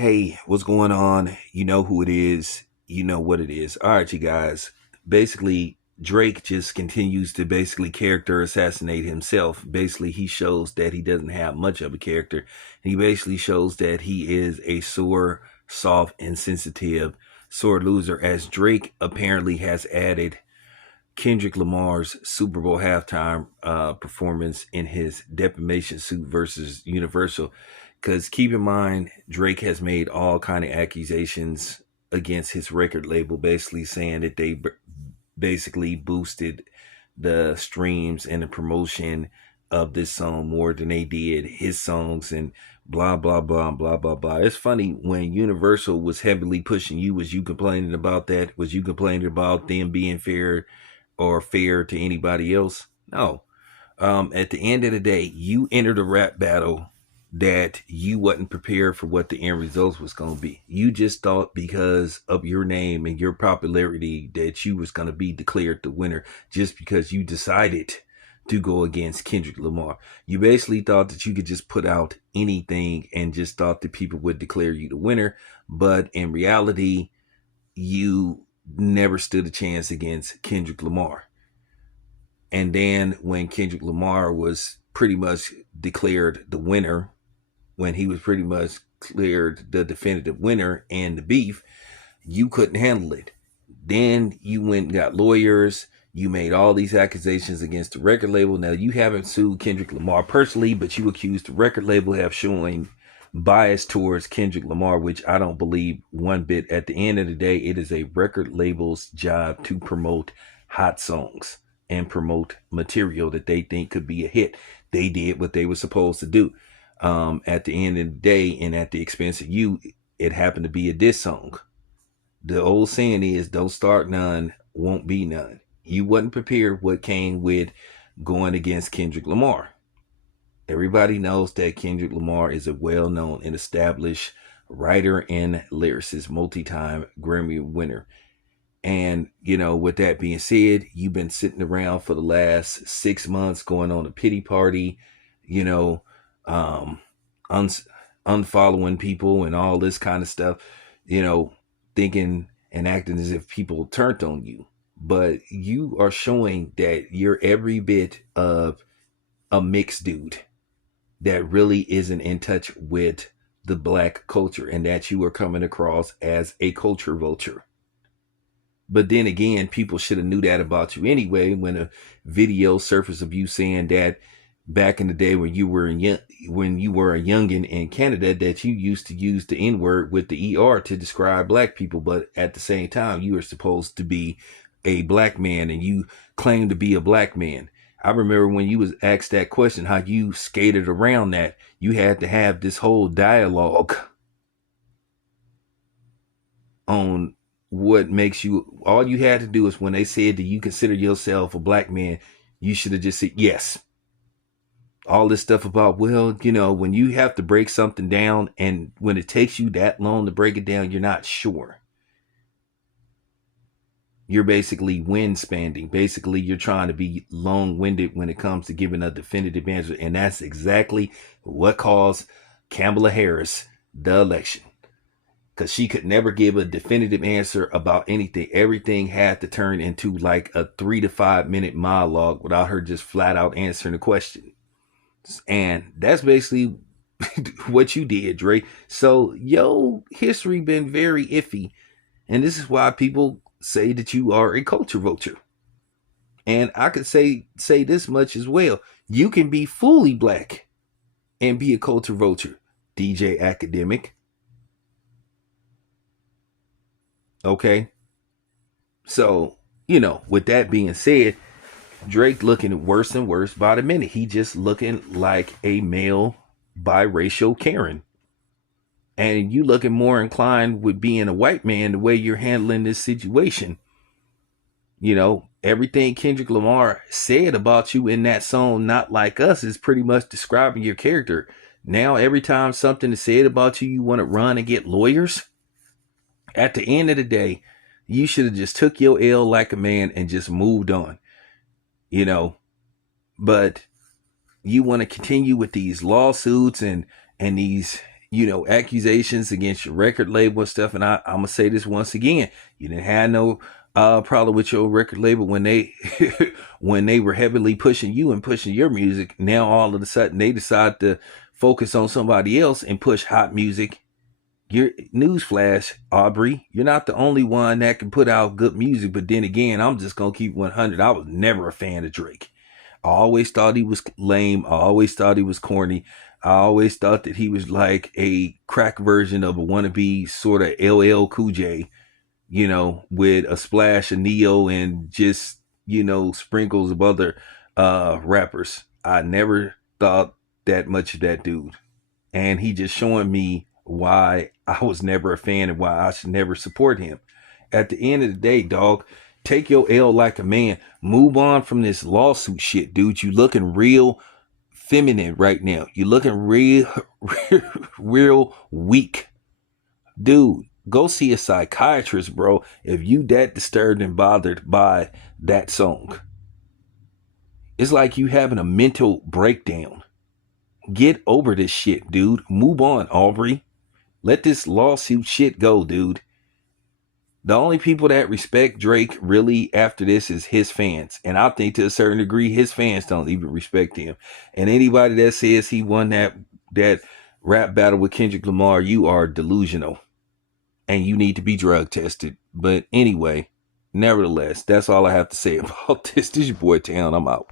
Hey, what's going on? You know who it is. You know what it is. All right, you guys. Basically, Drake just continues to basically character assassinate himself. Basically, he shows that he doesn't have much of a character. He basically shows that he is a sore, soft, and sensitive sore loser, as Drake apparently has added Kendrick Lamar's Super Bowl halftime performance in his defamation suit versus Universal. Because keep in mind, Drake has made all kind of accusations against his record label, basically saying that they basically boosted the streams and the promotion of this song more than they did his songs, and blah blah blah blah blah blah. It's funny, when Universal was heavily pushing you, was you complaining about that? Was you complaining about them being fair or fair to anybody else? No. At the end of the day, you entered a rap battle that you wasn't prepared for what the end results was going to be. You just thought because of your name and your popularity that you was going to be declared the winner just because you decided to go against Kendrick Lamar. You basically thought that you could just put out anything and just thought that people would declare you the winner. But in reality, you never stood a chance against Kendrick Lamar. And then when Kendrick Lamar was pretty much declared the winner, when he was pretty much cleared the definitive winner and the beef, you couldn't handle it. Then you went and got lawyers. You made all these accusations against the record label. Now, you haven't sued Kendrick Lamar personally, but you accused the record label of showing bias towards Kendrick Lamar, which I don't believe one bit. At the end of the day, it is a record label's job to promote hot songs and promote material that they think could be a hit. They did what they were supposed to do. At the end of the day, and at the expense of you, it happened to be a diss song. The old saying is, don't start none, won't be none. You wasn't prepared what came with going against Kendrick Lamar. Everybody knows that Kendrick Lamar is a well-known and established writer and lyricist, multi-time Grammy winner. And, with that being said, you've been sitting around for the last 6 months going on a pity party, unfollowing people and all this kind of stuff, thinking and acting as if people turned on you. But you are showing that you're every bit of a mixed dude that really isn't in touch with the black culture, and that you are coming across as a culture vulture. But then again, people should have knew that about you anyway, when a video surfaced of you saying that back in the day when you were a youngin in Canada, that you used to use the N-word with the ER to describe black people, but at the same time you were supposed to be a black man and you claimed to be a black man. I remember when you was asked that question, how you skated around that. You had to have this whole dialogue on what makes you. All you had to do is, when they said, do you consider yourself a black man, you should have just said yes. All this stuff about, well, when you have to break something down, and when it takes you that long to break it down, you're not sure. You're basically wind-spanning. Basically, you're trying to be long-winded when it comes to giving a definitive answer. And that's exactly what caused Kamala Harris the election. Because she could never give a definitive answer about anything. Everything had to turn into like a 3 to 5 minute monologue without her just flat out answering the question. And that's basically what you did, Dre. So yo history been very iffy. And this is why people say that you are a culture vulture. And I could say this much as well. You can be fully black and be a culture vulture, DJ Academic. Okay. So, with that being said, Drake looking worse and worse by the minute. He just looking like a male biracial Karen. And you looking more inclined with being a white man the way you're handling this situation. Everything Kendrick Lamar said about you in that song, Not Like Us, is pretty much describing your character. Now, every time something is said about you, you want to run and get lawyers. At the end of the day, you should have just took your L like a man and just moved on. But you want to continue with these lawsuits and these accusations against your record label and stuff. And I'm gonna say this once again: you didn't have no problem with your record label when they when they were heavily pushing you and pushing your music. Now all of a sudden they decide to focus on somebody else and push hot music. Your newsflash, Aubrey, you're not the only one that can put out good music. But then again, I'm just gonna keep 100. I was never a fan of Drake. I always thought he was lame. I always thought he was corny. I always thought that he was like a crack version of a wannabe sort of LL Cool J, with a splash of Neo and just, sprinkles of other rappers. I never thought that much of that dude. And he just showing me why I was never a fan and why I should never support him. At the end of the day, dog, take your L like a man. Move on from this lawsuit shit, dude. You looking real feminine right now. You looking real weak. Dude, go see a psychiatrist, bro, if you that disturbed and bothered by that song. It's like you having a mental breakdown. Get over this shit, dude. Move on, Aubrey. Let this lawsuit shit go, dude. The only people that respect Drake really after this is his fans. And I think to a certain degree, his fans don't even respect him. And anybody that says he won that rap battle with Kendrick Lamar, you are delusional. And you need to be drug tested. But anyway, nevertheless, that's all I have to say about this. This is your boy Town. I'm out.